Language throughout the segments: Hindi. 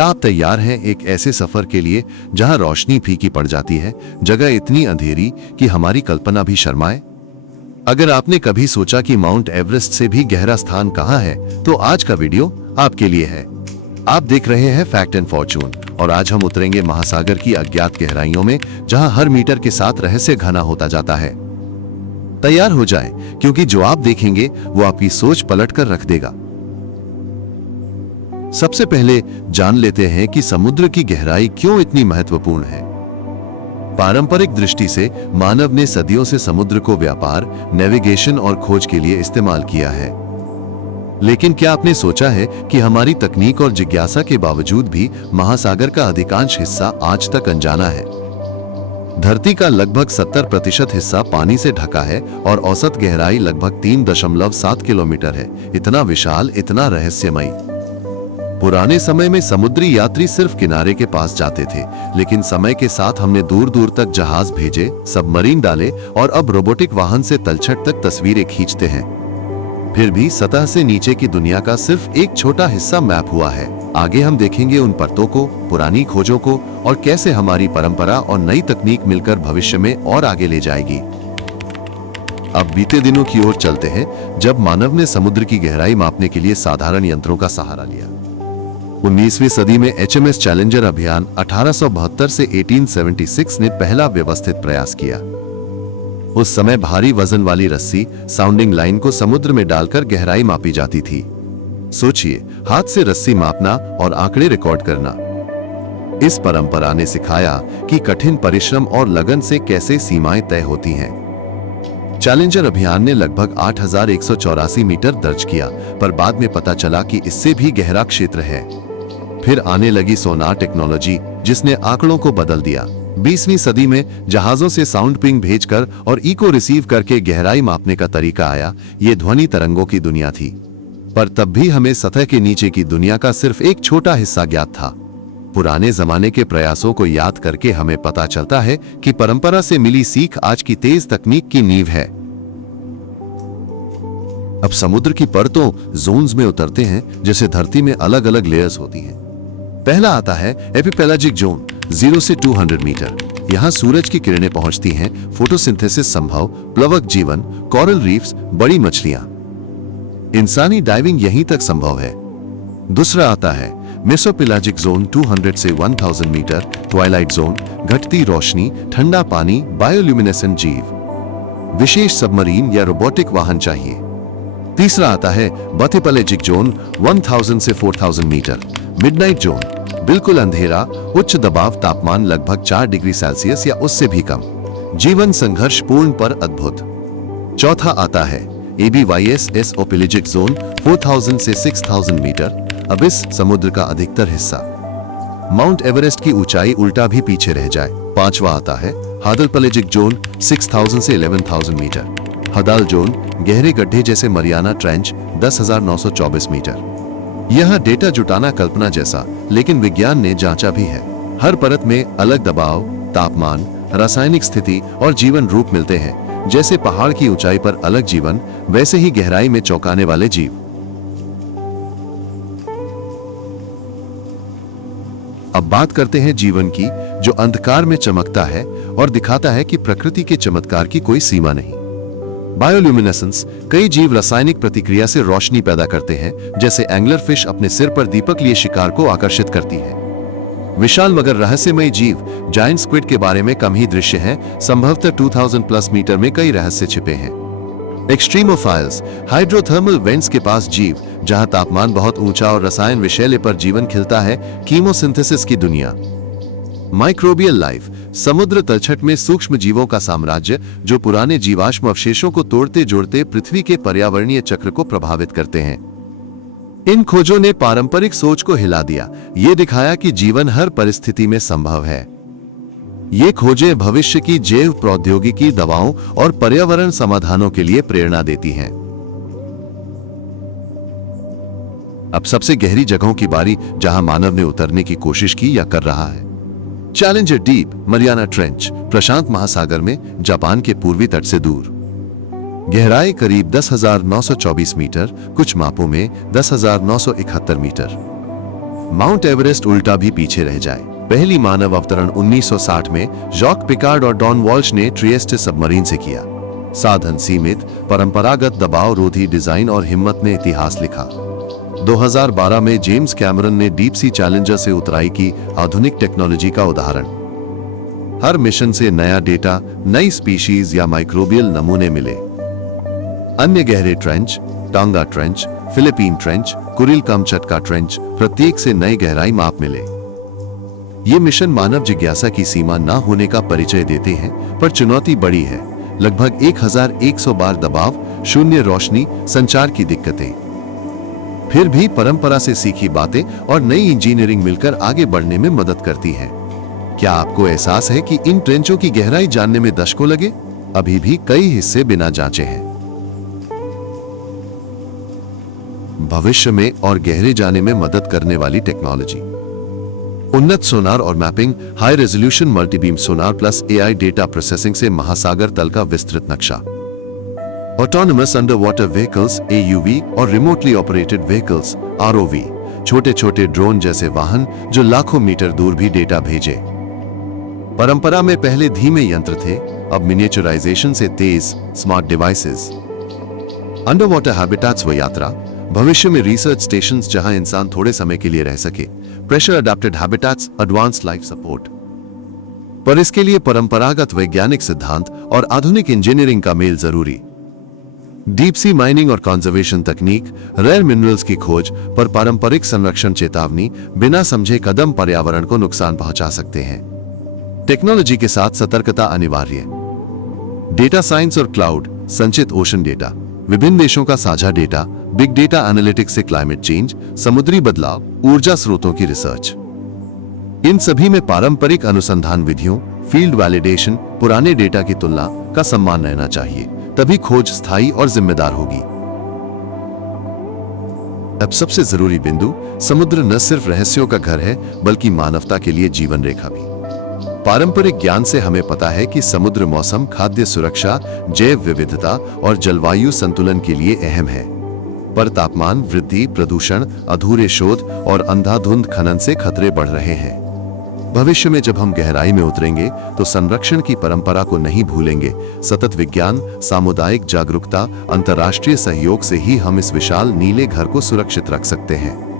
क्या आप तैयार हैं एक ऐसे सफर के लिए जहां रोशनी फीकी पड़ जाती है, जगह इतनी अंधेरी कि हमारी कल्पना भी शर्माए? अगर आपने कभी सोचा कि माउंट एवरेस्ट से भी गहरा स्थान कहां है, तो आज का वीडियो आपके लिए है। आप देख रहे हैं फैक्ट एंड फॉर्चून, और आज हम उतरेंगे महासागर की अज्ञात गहराइयों में, जहां हर मीटर के साथ रहस्य घना होता जाता है। तैयार हो जाएं, क्योंकि जो आप देखेंगे वो आपकी सोच पलट कर रख देगा। सबसे पहले जान लेते हैं कि समुद्र की गहराई क्यों इतनी महत्वपूर्ण है। पारंपरिक दृष्टि से मानव ने सदियों से समुद्र को व्यापार, नेविगेशन और खोज के लिए इस्तेमाल किया है। लेकिन क्या आपने सोचा है कि हमारी तकनीक और जिज्ञासा के बावजूद भी महासागर का अधिकांश हिस्सा आज तक अनजाना है। धरती का लगभग 70% हिस्सा पानी से ढका है और औसत गहराई लगभग 3.7 किलोमीटर है। इतना विशाल, इतना रहस्यमयी। पुराने समय में समुद्री यात्री सिर्फ किनारे के पास जाते थे, लेकिन समय के साथ हमने दूर दूर तक जहाज भेजे, सबमरीन डाले और अब रोबोटिक वाहन से तलछट तक तस्वीरें खींचते हैं। फिर भी सतह से नीचे की दुनिया का सिर्फ एक छोटा हिस्सा मैप हुआ है। आगे हम देखेंगे उन परतों को, पुरानी खोजों को, और कैसे हमारी परंपरा और नई तकनीक मिलकर भविष्य में और आगे ले जाएगी। अब बीते दिनों की ओर चलते हैं, जब मानव ने समुद्र की गहराई मापने के लिए साधारण यंत्रों का सहारा लिया। 19वीं सदी में HMS चैलेंजर अभियान 1872 से 1876 ने पहला व्यवस्थित प्रयास किया। उस समय भारी वजन वाली रस्सी, साउंडिंग लाइन को समुद्र में डालकर गहराई मापी जाती थी। सोचिए, हाथ से रस्सी मापना और आंकड़े रिकॉर्ड करना। इस परंपरा ने सिखाया कि कठिन परिश्रम और लगन से कैसे सीमाएं तय होती हैं। चैलेंजर अभियान ने लगभग 8184 मीटर दर्ज किया, पर बाद में पता चला कि इससे भी गहरा क्षेत्र है। फिर आने लगी सोनार टेक्नोलॉजी, जिसने आंकड़ों को बदल दिया। 20वीं सदी में जहाजों से साउंड पिंग भेजकर और इको रिसीव करके गहराई मापने का तरीका आया। ये ध्वनि तरंगों की दुनिया थी, पर तब भी हमें सतह के नीचे की दुनिया का सिर्फ एक छोटा हिस्सा ज्ञात था। पुराने जमाने के प्रयासों को याद करके हमें पता चलता है कि परंपरा से मिली सीख आज की तेज तकनीक की नींव है। अब समुद्र की परतों, जोन्स में उतरते हैं, जैसे धरती में अलग अलग लेयर्स होती हैं। पहला आता है एपिपेलाजिक जोन, 0 से 200 मीटर। यहां सूरज की किरणें पहुंचती हैं, फोटोसिंथेसिस संभव, प्लवक जीवन, कोरल रीफ्स, बड़ी मछलियां। इंसानी डाइविंग यहीं तक संभव है। दूसरा आता है मेसोपेलाजिक जोन, 200 से 1000 मीटर। ट्वाइलाइट जोन, घटती रोशनी, ठंडा पानी, बायोल्यूमिनेसेंट जीव। विशेष सबमरीन या रोबोटिक वाहन चाहिए। तीसरा आता है बथेपेलेजिक जोन, 1000 से 4000 मीटर। मिडनाइट जोन, बिल्कुल अंधेरा, उच्च दबाव, तापमान लगभग 4 डिग्री सेल्सियस या उससे भी कम। जीवन संघर्ष पूर्ण पर अद्भुत। चौथा आता है ABYS ओपेलिजिक जोन, 4000 से 6000 मीटर। अबिस, समुद्र का अधिकतर हिस्सा। माउंट एवरेस्ट की ऊंचाई उल्टा भी पीछे रह जाए। पांचवा आता है हादलपेलेजिक जोन, 6000 से 11000 मीटर। हदाल जोन, गहरे गड्ढे जैसे मरियाना ट्रेंच, 10924 मीटर। यह डेटा जुटाना कल्पना जैसा, लेकिन विज्ञान ने जांचा भी है। हर परत में अलग दबाव, तापमान, रासायनिक स्थिति और जीवन रूप मिलते हैं। जैसे पहाड़ की ऊंचाई पर अलग जीवन, वैसे ही गहराई में चौंकाने वाले जीव। अब बात करते हैं जीवन की, जो अंधकार में चमकता है और दिखाता है कि प्रकृति के चमत्कार की कोई सीमा नहीं। बायोल्यूमिनेसेंस, कई जीव रासायनिक प्रतिक्रिया से रोशनी पैदा करते हैं, जैसे एंगलर फिश अपने सिर पर दीपक लिए शिकार को आकर्षित करती है। विशाल मगर रहस्यमयी जीव, जायंट स्क्विड के बारे में कम ही दृश्य हैं, संभवतः 2000 प्लस मीटर में कई रहस्य छिपे हैं। एक्सट्रीमोफाइल्स, हाइड्रोथर्मल वेंट्स के पास जीव, जहां तापमान बहुत ऊंचा और रसायन विषैले पर जीवन खिलता है। कीमोसिंथेसिस की दुनिया। माइक्रोबियल लाइफ, समुद्र तलछट में सूक्ष्म जीवों का साम्राज्य, जो पुराने जीवाश्म अवशेषों को तोड़ते जोड़ते पृथ्वी के पर्यावरणीय चक्र को प्रभावित करते हैं। इन खोजों ने पारंपरिक सोच को हिला दिया। ये दिखाया कि जीवन हर परिस्थिति में संभव है। ये खोजें भविष्य की जैव प्रौद्योगिकी, दवाओं और पर्यावरण समाधानों के लिए प्रेरणा देती हैं। अब सबसे गहरी जगहों की बारी, जहां मानव ने उतरने की कोशिश की या कर रहा है। चैलेंजर डीप, मरियाना ट्रेंच, प्रशांत महासागर में, जापान के पूर्वी तट से दूर। गहराई करीब 10,924 मीटर, कुछ मापों में 10,971 मीटर। माउंट एवरेस्ट उल्टा भी पीछे रह जाए। पहली मानव अवतरण 1960 में जॉक पिकार्ड और डॉन वॉल्श ने ट्रिएस्टे सबमरीन से किया। साधन सीमित, परंपरागत, दबाव रोधी डिजाइन और हिम्मत ने इतिहास लिखा। 2012 में जेम्स कैमरन ने डीप सी चैलेंजर से उतराई की आधुनिक टेक्नोलॉजी का उदाहरण। हर मिशन से नया डेटा, नई स्पीशीज या माइक्रोबियल नमूने मिले। अन्य गहरे ट्रेंच, टांगा trench, Philippine trench, Kuril Kamchatka trench, प्रत्येक से नई गहराई माप मिले। ये मिशन मानव जिज्ञासा की सीमा न होने का परिचय देते हैं, पर चुनौती बड़ी है। लगभग 1100 बार दबाव, शून्य रोशनी, संचार की दिक्कतें। फिर भी परंपरा से सीखी बातें और नई इंजीनियरिंग मिलकर आगे बढ़ने में मदद करती हैं। क्या आपको एहसास है कि इन ट्रेंचों की गहराई जानने में दशकों लगे? अभी भी कई हिस्से बिना जांचे हैं। भविष्य में और गहरे जाने में मदद करने वाली टेक्नोलॉजी। उन्नत सोनार और मैपिंग, हाई रेजोल्यूशन मल्टीबीम सोनार प्लस एआई डेटा प्रोसेसिंग से महासागर तल का विस्तृत नक्शा। Autonomous under water vehicles AUV और रिमोटली ऑपरेटेड व्हीकल्स ROV, छोटे छोटे ड्रोन जैसे वाहन जो लाखों मीटर दूर भी डेटा भेजे। परंपरा में पहले धीमे यंत्र थे, अब मिनिएचराइजेशन से तेज smart devices. Under water habitats व यात्रा। भविष्य में रिसर्च स्टेशंस जहां इंसान थोड़े समय के लिए रह सके, pressure adapted habitats, advanced life support. पर इसके लिए परंपरागत वैज्ञानिक सिद्धांत और आधुनिक इंजीनियरिंग का मेल जरूरी। डीप सी माइनिंग और कंजर्वेशन तकनीक, रेयर मिनरल्स की खोज, पर पारंपरिक संरक्षण चेतावनी, बिना समझे कदम पर्यावरण को नुकसान पहुंचा सकते हैं। टेक्नोलॉजी के साथ सतर्कता अनिवार्य। डेटा साइंस और क्लाउड, संचित ओशन डेटा, विभिन्न देशों का साझा डेटा, बिग डेटा एनालिटिक्स से क्लाइमेट चेंज, समुद्री बदलाव, ऊर्जा स्रोतों की रिसर्च। इन सभी में पारंपरिक अनुसंधान विधियों, फील्ड वैलिडेशन, पुराने डेटा की तुलना का सम्मान रहना चाहिए, तभी खोज स्थायी और जिम्मेदार होगी। अब सबसे जरूरी बिंदु, समुद्र न सिर्फ रहस्यों का घर है, बल्कि मानवता के लिए जीवन रेखा भी। पारंपरिक ज्ञान से हमें पता है कि समुद्र मौसम, खाद्य सुरक्षा, जैव विविधता और जलवायु संतुलन के लिए अहम है। पर तापमान वृद्धि, प्रदूषण, अधूरे शोध और अंधाधुंध खनन से खतरे बढ़ रहे हैं। भविष्य में जब हम गहराई में उतरेंगे तो संरक्षण की परंपरा को नहीं भूलेंगे। सतत विज्ञान, सामुदायिक जागरूकता, अंतर्राष्ट्रीय सहयोग से ही हम इस विशाल नीले घर को सुरक्षित रख सकते हैं।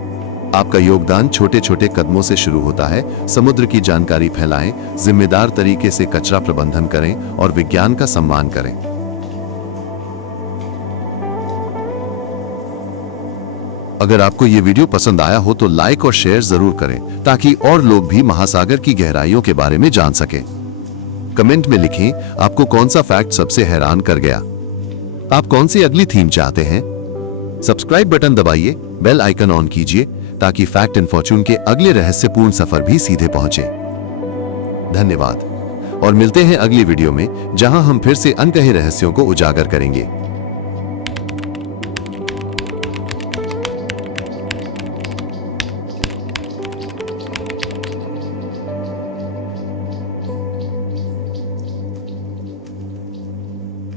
आपका योगदान छोटे छोटे कदमों से शुरू होता है। समुद्र की जानकारी फैलाएं, जिम्मेदार तरीके से कचरा प्रबंधन करें और विज्ञान का सम्मान करें। अगर आपको ये वीडियो पसंद आया हो तो लाइक और शेयर जरूर करें, ताकि और लोग भी महासागर की गहराइयों के बारे में जान सकें। कमेंट में लिखें आपको कौन सा फैक्ट सबसे हैरान कर गया। आप कौन सी अगली थीम चाहते हैं? सब्सक्राइब बटन दबाइए, बेल आइकन ऑन कीजिए, ताकि फैक्ट एंड फॉर्च्यून के अगले रहस्यपूर्ण सफर भी सीधे पहुंचे। धन्यवाद और मिलते हैं अगली वीडियो में, जहां हम फिर से अनकहे रहस्यों को उजागर करेंगे।